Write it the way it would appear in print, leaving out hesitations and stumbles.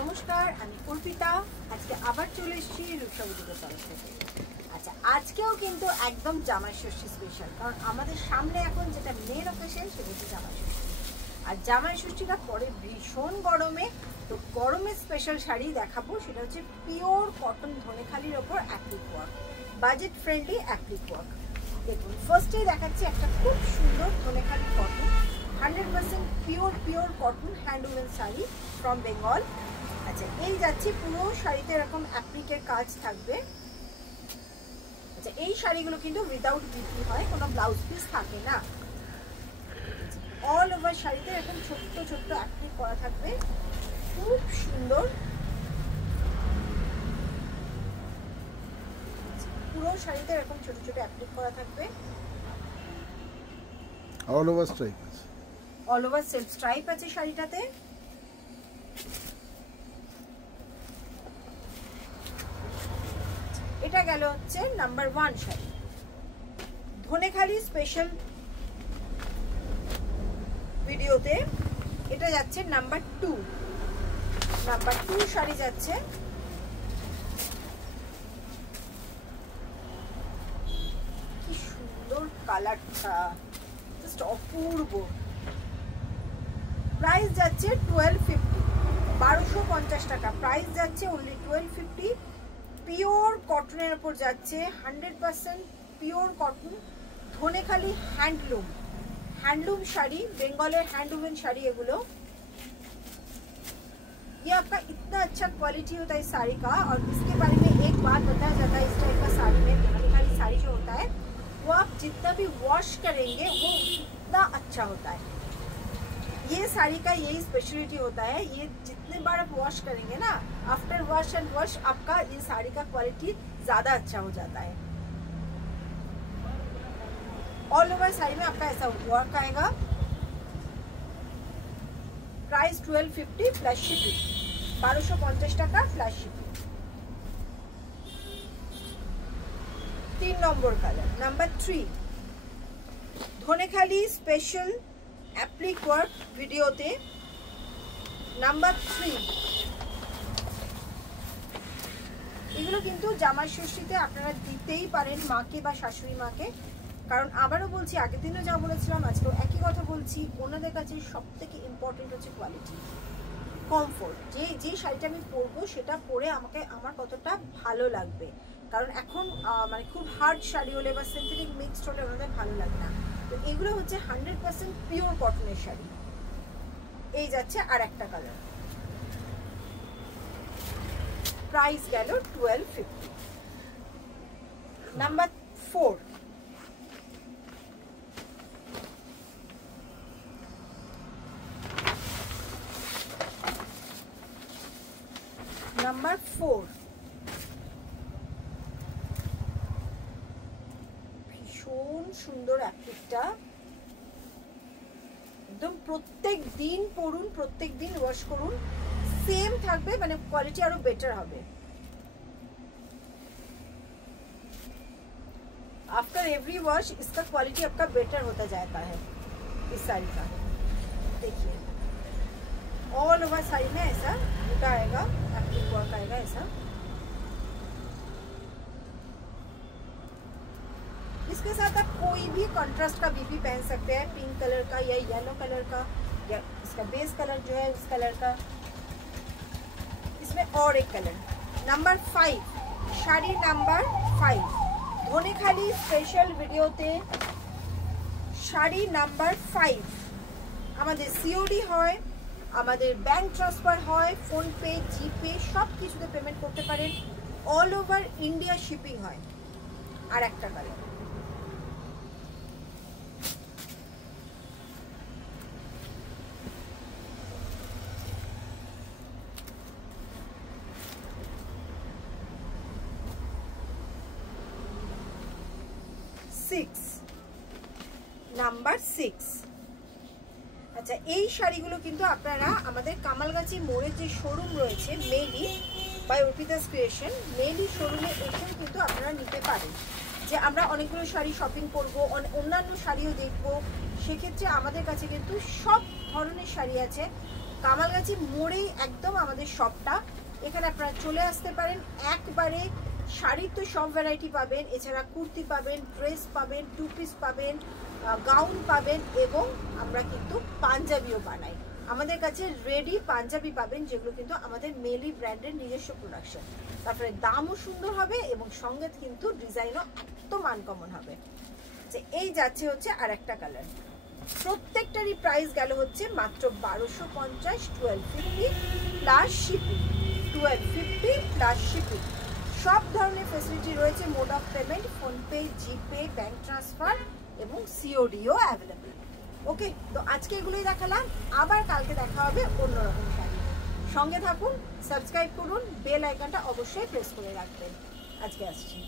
নমস্কার, আমি অর্পিতা। আজকে আবার চলে এসেছি রূপসা বুটিকের তরফ থেকে। আচ্ছা, আজকেও কিন্তু একদম জামাই ষষ্ঠী স্পেশাল, কারণ আমাদের সামনে এখন যেটা মেন অকেশন সেটা হচ্ছে জামাই ষষ্ঠী। আর জামাই ষষ্ঠীটা পরে ভীষণ গরমে, তো গরমের স্পেশাল শাড়ি দেখাবো। সেটা হচ্ছে পিওর কটন ধনেখালির ওপর applique work, budget friendly applique work. দেখুন, ফার্স্টেই দেখাচ্ছি একটা খুব সুন্দর ধনেখালি কটন, 100% পিওর কটন হ্যান্ডলুমের শাড়ি ফ্রম বেঙ্গল। আচ্ছা, এই যাচ্ছি পুরো শাড়িতে এরকম অ্যাপ্লিকের কাজ থাকবে। আচ্ছা, এই শাড়িগুলো কিন্তু উইদাউট বিপি হয়, কোনো ব্লাউজ পিস থাকে না। অল ওভার শাড়িতে এরকম ছোট্ট ছোট্ট অ্যাপ্লিক করা থাকবে, খুব সুন্দর। পুরো শাড়িতে এরকম ছোট ছোট অ্যাপ্লিক করা থাকবে। অল ওভার স্ট্রাইপ আছে, অল ওভার সেলফ স্ট্রাইপ আছে শাড়িটাতে। এটা গেল হচ্ছে নাম্বার 1 শাড়ি, ধনেখালি স্পেশাল ভিডিওতে। এটা যাচ্ছে নাম্বার 2। নাম্বার 2 শাড়ি যাচ্ছে কি সুন্দর কালারটা, জাস্ট অপূর্ব। প্রাইস যাচ্ছে 1250, 1250 টাকা প্রাইস যাচ্ছে, অনলি 1250। পিওর কটনের উপর যাচ্ছে, 100% pure cotton Dhaniakhali handloom sari, बेंगोलर हैंडलूम শাড়ি एगुलो। ये आपका इतना अच्छा क्वालिटी होता है इस साड़ी का, और इसके बारे में एक बात बताया जाता है, इस टाइप का साड़ी में धनेखाली साड़ी जो होता है वो आप जितना भी वॉश करेंगे वो उतना अच्छा होता है। ये साड़ी का यही स्पेशलिटी होता है, ये जितने बार आप वॉश करेंगे ना, आफ्टर वॉश एंड वॉश आपका ये साड़ी का क्वालिटी ज्यादा अच्छा हो जाता है। ऑल ओवर साड़ी में आपका ऐसा वर्क आएगा। प्राइस 1250 प्लस शिपिंग, 1250 টাকা प्लस शिपिंग। 3 নম্বর colour, number 3, Dhaniakhali special applique work ভিডিওতে নাম্বার 3। এগুলো কিন্তু জামাই ষষ্ঠীতে আপনারা দিতেই পারেন মাকে বা শাশুড়ি মাকে, কারণ আবারও বলছি, আগের দিনও যা বলেছিলাম আজকেও একই কথা বলছি, ওনাদের কাছে সব থেকে ইম্পর্টেন্ট হচ্ছে কোয়ালিটি, কমফোর্ট। যে শাড়িটা আমি পরবো সেটা পরে আমার কতটা ভালো লাগবে, কারণ এখন মানে খুব হার্ড শাড়ি হলে বা সিনথেটিক মিক্সড হলে ওনাদের ভালো লাগে না। তো এগুলো হচ্ছে 100% পিওর কটনের শাড়ি। এই যাচ্ছে আর একটা কালার, প্রাইস গেল 1250। নাম্বার 4, নাম্বার 4 ভীষণ সুন্দর অ্যাপ্লিকটা, একদম প্রত্যেক দিন পরুন, প্রত্যেক দিন ওয়াশ করুন, সেম থাকবে, মানে কোয়ালিটি আরো বেটার হবে। आफ्टर एवरी वॉश इसका क्वालिटी आपका बेटर होता जाता है इस साड़ी का। देखिए, ऑल ओवर साड़ी में ऐसा बूटा आएगा, एप्लिक वर्क आएगा ऐसा। इसके साथ आप कोई भी कंट्रास्ट का बीबी पहन सकते हैं, पिंक कलर का या येलो कलर का, या इसका बेस कलर जो है उस कलर का। इसमें और एक colour, number 5 sari number 5, Dhanekhali special ভিডিওতে শাড়ি নাম্বার 5। আমাদের সিওডি হয়, আমাদের ব্যাংক ট্রান্সফার হয়, ফোনপে, জিপে সব কিছুতে পেমেন্ট করতে পারেন, অল ওভার ইন্ডিয়া শিপিং হয়। আর একটা কালার, নাম্বার 6। আচ্ছা, এই শাড়িগুলো কিন্তু আপনারা আমাদের কামালগাছি মোড়ে যে শোরুম রয়েছে মেলি বাই অর্পিতাস ক্রিয়েশন, মেলি শোরুমে এসেও কিন্তু আপনারা নিতে পারেন। যে আমরা অনেকগুলো শাড়ি শপিং করব, অন্যান্য শাড়িও দেখব, সেক্ষেত্রে আমাদের কাছে কিন্তু সব ধরনের শাড়ি আছে, কামালগাছি মোড়েই একদম আমাদের শপটা। এখানে আপনারা চলে আসতে পারেন। একবারে শাড়ির তো সব ভ্যারাইটি পাবেন, এছাড়া কুর্তি পাবেন, ড্রেস পাবেন, টু পিস পাবেন, গাউন পাবেন, এবং আমরা কিন্তু পাঞ্জাবিও বানাই। আমাদের কাছে রেডি পাঞ্জাবি পাবেন, যেগুলো কিন্তু আমাদের মেলি ব্র্যান্ডের নিজস্ব প্রোডাকশন। তারপরে দামও সুন্দর হবে এবং সঙ্গে কিন্তু ডিজাইনও একদম আনকমন হবে। যে এই যাচ্ছে হচ্ছে আর একটা কালার। প্রত্যেকটারই প্রাইস গেল হচ্ছে মাত্র 1250, 1250 প্লাস শিপিং, 1250 প্লাস শিপিং। সব ধরনের ফেসিলিটি রয়েছে, mode of payment PhonePe, GPay, bank transfer এবং সিওডিও অ্যাভেলেবল। ওকে, তো আজকে এগুলোই দেখালাম, আবার কালকে দেখা হবে অন্যরকম শাড়ি। সঙ্গে থাকুন, সাবস্ক্রাইব করুন, বেল আইকনটা অবশ্যই প্রেস করে রাখবেন। আজকে আসছি।